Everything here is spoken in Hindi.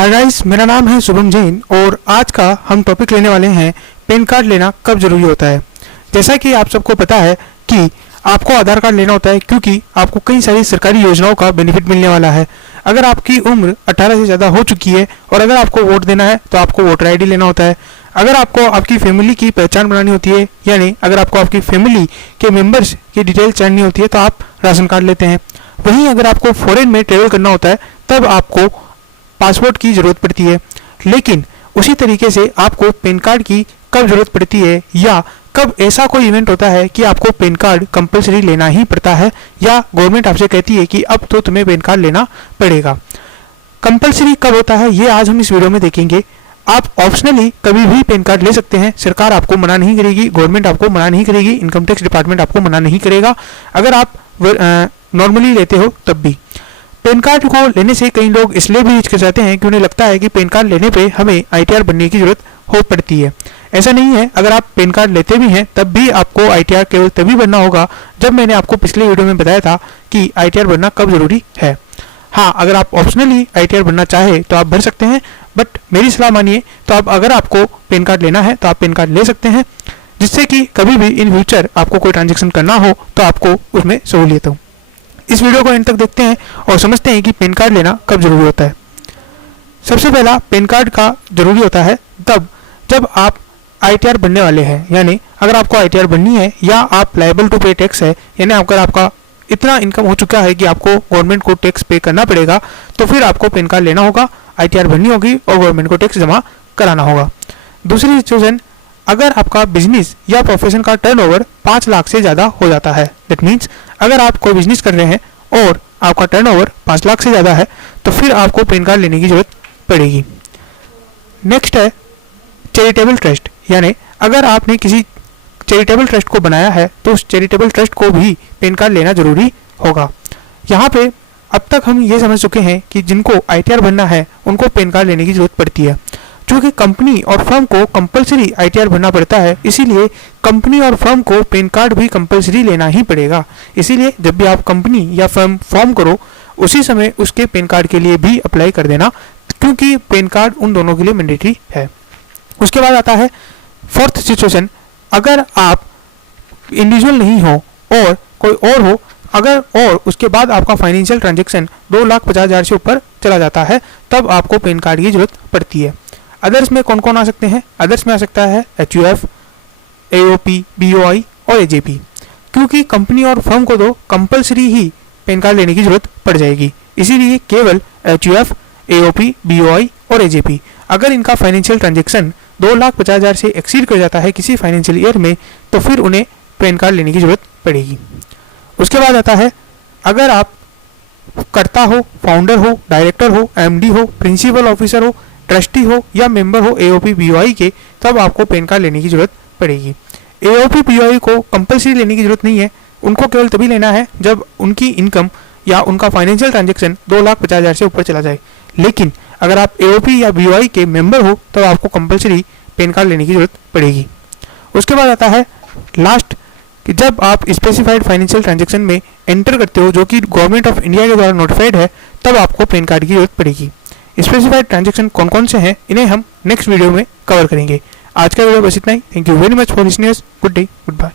हाय गाइस, मेरा नाम है शुभम जैन और आज का हम टॉपिक लेने वाले हैं पैन कार्ड लेना कब जरूरी होता है। जैसा कि आप सबको पता है कि आपको आधार कार्ड लेना होता है क्योंकि आपको कई सारी सरकारी योजनाओं का बेनिफिट मिलने वाला है। अगर आपकी उम्र 18 से ज़्यादा हो चुकी है और अगर आपको वोट देना है तो आपको वोटर आईडी लेना होता है। अगर आपको आपकी फैमिली की पहचान बनानी होती है, यानी अगर आपको आपकी फैमिली के मेंबर्स की डिटेल जाननी होती है तो आप राशन कार्ड लेते हैं। वहीं अगर आपको फॉरेन में ट्रेवल करना होता है तब आपको पासपोर्ट की ज़रूरत पड़ती है। लेकिन उसी तरीके से आपको पैन कार्ड की कब ज़रूरत पड़ती है या कब ऐसा कोई इवेंट होता है कि आपको पैन कार्ड कंपलसरी लेना ही पड़ता है या गवर्नमेंट आपसे कहती है कि अब तो तुम्हें पैन कार्ड लेना पड़ेगा। कंपलसरी कब होता है ये आज हम इस वीडियो में देखेंगे। आप ऑप्शनली कभी भी पैन कार्ड ले सकते हैं, सरकार आपको मना नहीं करेगी, गवर्नमेंट आपको मना नहीं करेगी, इनकम टैक्स डिपार्टमेंट आपको मना नहीं करेगा अगर आप नॉर्मली लेते हो तब भी। पैन कार्ड को लेने से कई लोग इसलिए भी हिचकिचाते हैं कि उन्हें लगता है कि पैन कार्ड लेने पे हमें आईटीआर बनने की जरूरत हो पड़ती है। ऐसा नहीं है, अगर आप पैन कार्ड लेते भी हैं तब भी आपको आईटीआर केवल तभी बनना होगा जब मैंने आपको पिछले वीडियो में बताया था कि आईटीआर बनना कब जरूरी है। हाँ, अगर आप ऑप्शनली आईटीआर बनना चाहे तो आप भर सकते हैं, बट मेरी सलाह मानिए तो आप अगर आपको पैन कार्ड लेना है तो आप पैन कार्ड ले सकते हैं, जिससे कि कभी भी इन फ्यूचर आपको कोई ट्रांजेक्शन करना हो तो आपको उसमें सहूलियत हो। इस वीडियो को एंड तक देखते हैं और समझते हैं कि पैन कार्ड लेना कब जरूरी होता है। सबसे पहला पैन कार्ड का जरूरी होता है तब जब आप आईटीआर बनने वाले हैं, यानी अगर आपको आईटीआर बननी है या आप लायबल टू पे टैक्स है, यानी अगर आपका इतना इनकम हो चुका है कि आपको गवर्नमेंट को टैक्स पे करना पड़ेगा तो फिर आपको पैन कार्ड लेना होगा, आईटीआर बननी होगी और गवर्नमेंट को टैक्स जमा कराना होगा। दूसरी सिचुएशन, अगर आपका बिजनेस या प्रोफेशन का टर्नओवर 5 लाख से ज़्यादा हो जाता है, दैट मीन्स अगर आप कोई बिजनेस कर रहे हैं और आपका टर्नओवर 5 लाख से ज़्यादा है तो फिर आपको पैन कार्ड लेने की जरूरत पड़ेगी। नेक्स्ट है चैरिटेबल ट्रस्ट, यानी अगर आपने किसी चैरिटेबल ट्रस्ट को बनाया है तो उस चैरिटेबल ट्रस्ट को भी पैन कार्ड लेना जरूरी होगा। यहाँ पे अब तक हम ये समझ चुके हैं कि जिनको आईटीआर बनना है उनको पैन कार्ड लेने की जरूरत पड़ती है। क्योंकि कंपनी और फर्म को कंपलसरी आईटीआर भरना पड़ता है, इसीलिए कंपनी और फर्म को पैन कार्ड भी कंपलसरी लेना ही पड़ेगा। इसीलिए जब भी आप कंपनी या फर्म फॉर्म करो उसी समय उसके पैन कार्ड के लिए भी अप्लाई कर देना, क्योंकि पैन कार्ड उन दोनों के लिए मैंडेटरी है। उसके बाद आता है फोर्थ सिचुएशन, अगर आप इंडिविजुअल नहीं हो और कोई और हो, अगर और उसके बाद आपका फाइनेंशियल ट्रांजेक्शन 2,50,000 से ऊपर चला जाता है तब आपको पैन कार्ड की जरूरत पड़ती है। अदर्स में कौन कौन आ सकते हैं? अदर्स में आ सकता है HUF, AOP, BOI और AJP, क्योंकि कंपनी और फर्म को तो कंपलसरी ही पैन कार्ड लेने की जरूरत पड़ जाएगी। इसीलिए केवल HUF, AOP, BOI और AJP अगर इनका फाइनेंशियल ट्रांजेक्शन 2,50,000 से एक्सीड कर जाता है किसी फाइनेंशियल ईयर में तो फिर उन्हें पैन कार्ड लेने की जरूरत पड़ेगी। उसके बाद आता है अगर आप कर्ता हो, फाउंडर हो, डायरेक्टर हो, MD हो, प्रिंसिपल ऑफिसर हो, ट्रस्टी हो या मेंबर हो AOP BOI के, तब आपको पैन कार्ड लेने की जरूरत पड़ेगी। AOP BOI को कंपलसरी लेने की जरूरत नहीं है, उनको केवल तभी लेना है जब उनकी इनकम या उनका फाइनेंशियल ट्रांजेक्शन 2,50,000 से ऊपर चला जाए। लेकिन अगर आप AOP या BOI के मेंबर हो तो आपको कंपलसरी पैन कार्ड लेने की जरूरत पड़ेगी। उसके बाद आता है लास्ट, कि जब आप स्पेसिफाइड फाइनेंशियल ट्रांजेक्शन में एंटर करते हो जो कि गवर्नमेंट ऑफ इंडिया के द्वारा नोटिफाइड है, तब आपको पैन कार्ड की जरूरत पड़ेगी। स्पेसिफाइड ट्रांजेक्शन कौन कौन से हैं इन्हें हम नेक्स्ट वीडियो में कवर करेंगे। आज का वीडियो बस इतना ही। Thank you very much for listening us. Good day, good bye.